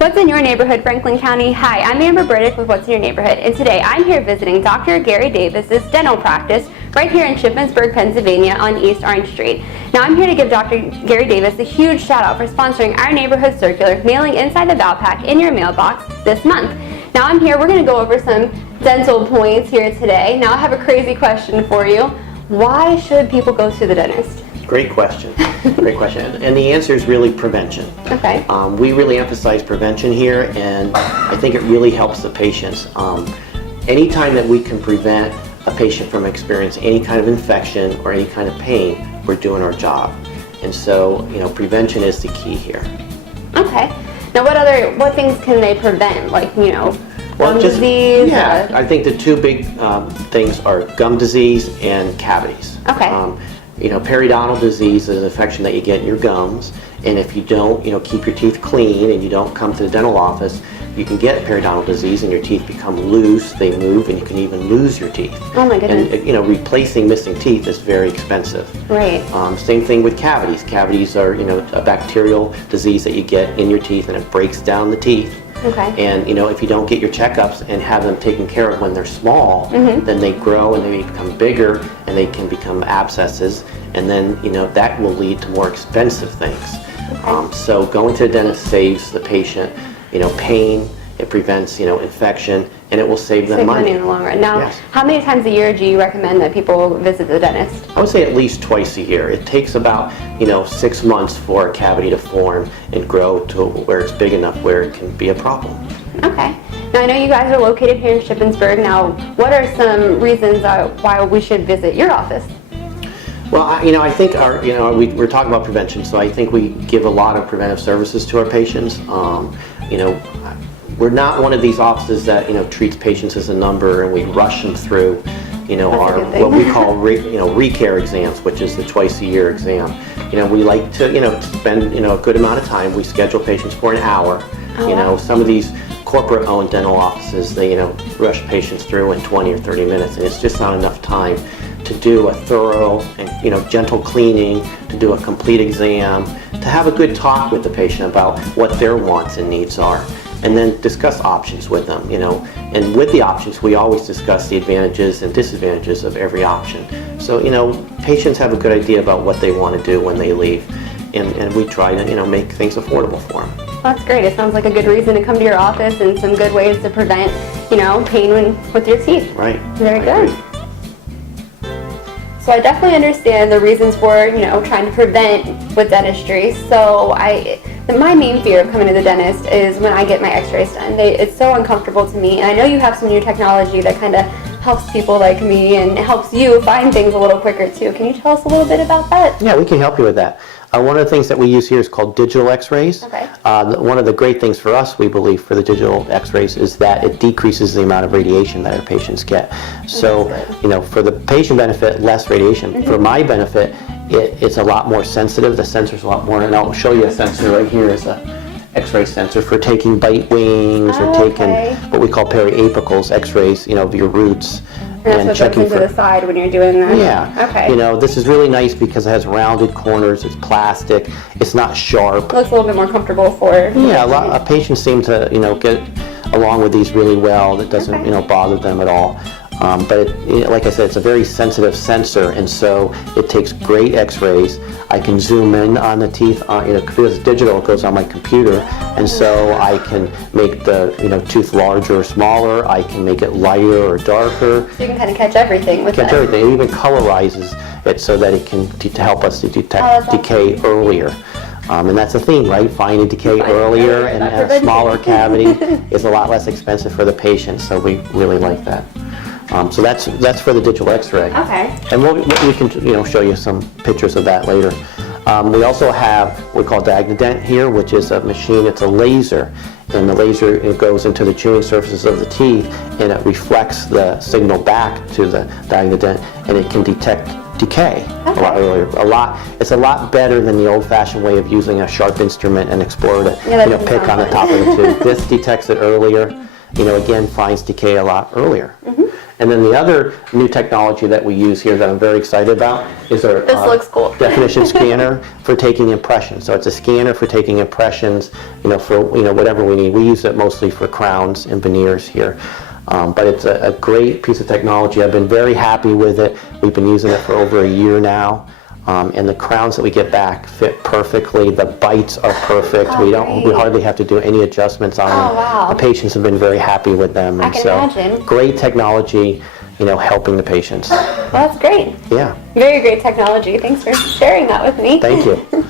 What's in your neighborhood, Franklin County? Hi, I'm Amber Burdick with What's in Your Neighborhood, and today I'm here visiting Dr. Gary Davis's dental practice right here in Shippensburg, Pennsylvania on East Orange Street. Now I'm here to give Dr. Gary Davis a huge shout out for sponsoring our neighborhood circular, mailing inside the Valpak in your mailbox this month. Now I'm here, we're going to go over some dental points here today. Now I have a crazy question for you. Why should people go to the dentist? Great question. Great question. And the answer is really prevention. Okay. We really emphasize prevention here, and I think it really helps the patients. Anytime that we can prevent a patient from experiencing any kind of infection or any kind of pain, we're doing our job. And so, prevention is the key here. Okay. Now what things can they prevent? Like, gum Just, disease? Yeah, I think the two big things are gum disease and cavities. Okay. Periodontal disease is an infection that you get in your gums, and if you don't, keep your teeth clean and you don't come to the dental office, you can get periodontal disease and your teeth become loose, they move, and you can even lose your teeth. Oh my goodness. And, replacing missing teeth is very expensive. Right. Same thing with cavities. Cavities are, a bacterial disease that you get in your teeth, and it breaks down the teeth. Okay. And if you don't get your checkups and have them taken care of when they're small, then they grow and they become bigger and they can become abscesses, and then that will lead to more expensive things. Okay. So going to the dentist saves the patient pain, it prevents infection, and it will save them money in the long run. Now, yes. How many times a year do you recommend that people visit the dentist? I would say at least twice a year. It takes about 6 months for a cavity to form and grow to where it's big enough where it can be a problem. Okay. Now I know you guys are located here in Shippensburg. Now, what are some reasons why we should visit your office? Well, I think we're talking about prevention, so I think we give a lot of preventive services to our patients. We're not one of these offices that treats patients as a number and we rush them through our what we call recare exams, which is the twice a year exam. We like to spend a good amount of time. We schedule patients for an hour. Wow. Some of these corporate owned dental offices, they rush patients through in 20 or 30 minutes, and it's just not enough time to do a thorough and gentle cleaning, to do a complete exam, to have a good talk with the patient about what their wants and needs are, and then discuss options with them. And with the options, we always discuss the advantages and disadvantages of every option. So patients have a good idea about what they want to do when they leave, and we try to make things affordable for them. That's great. It sounds like a good reason to come to your office and some good ways to prevent pain with your teeth. Right. Very good. So I definitely understand the reasons for, trying to prevent with dentistry. So my main fear of coming to the dentist is when I get my x-rays done. It's so uncomfortable to me. And I know you have some new technology that kind of helps people like me and helps you find things a little quicker too. Can you tell us a little bit about that? Yeah, we can help you with that. One of the things that we use here is called digital x-rays. Okay. One of the great things for us, we believe, for the digital x-rays is that it decreases the amount of radiation that our patients get. So, for the patient benefit, less radiation. For my benefit, it's a lot more sensitive. The sensor's a lot more, and I'll show you a sensor right here. Is a x-ray sensor for taking bite wings or taking what we call periapicals x-rays, of your roots. And that's what goes into the side when you're doing that? Yeah. Okay. This is really nice because it has rounded corners, it's plastic, it's not sharp. It looks a little bit more comfortable for... Yeah, a lot of patients seem to, get along with these really well. It doesn't, bother them at all. But like I said, it's a very sensitive sensor, and so it takes great x-rays. I can zoom in on the teeth, because it's digital, it goes on my computer, and so I can make the tooth larger or smaller, I can make it lighter or darker. So you can kind of catch everything with Catch everything. It even colorizes it so that it can to help us to detect decay earlier. And that's the theme, right? Finding decay earlier, and a smaller cavity is a lot less expensive for the patient, so we really like that. So that's for the digital x-ray. Okay. And we can show you some pictures of that later. We also have what we call DiagnoDent here, which is a machine, it's a laser. And the laser, it goes into the chewing surfaces of the teeth, and it reflects the signal back to the DiagnoDent, and it can detect decay a lot earlier. It's a lot better than the old-fashioned way of using a sharp instrument and explore it, pick on the top of the tooth. This detects it earlier, again, finds decay a lot earlier. And then the other new technology that we use here that I'm very excited about is our This looks cool. definition scanner for taking impressions. So it's a scanner for taking impressions, for whatever we need. We use it mostly for crowns and veneers here. But it's a great piece of technology. I've been very happy with it. We've been using it for over a year now. And the crowns that we get back fit perfectly. The bites are perfect. We hardly have to do any adjustments on them. Wow. The patients have been very happy with them. I can imagine. Great technology, helping the patients. Well, that's great. Yeah. Very great technology. Thanks for sharing that with me. Thank you.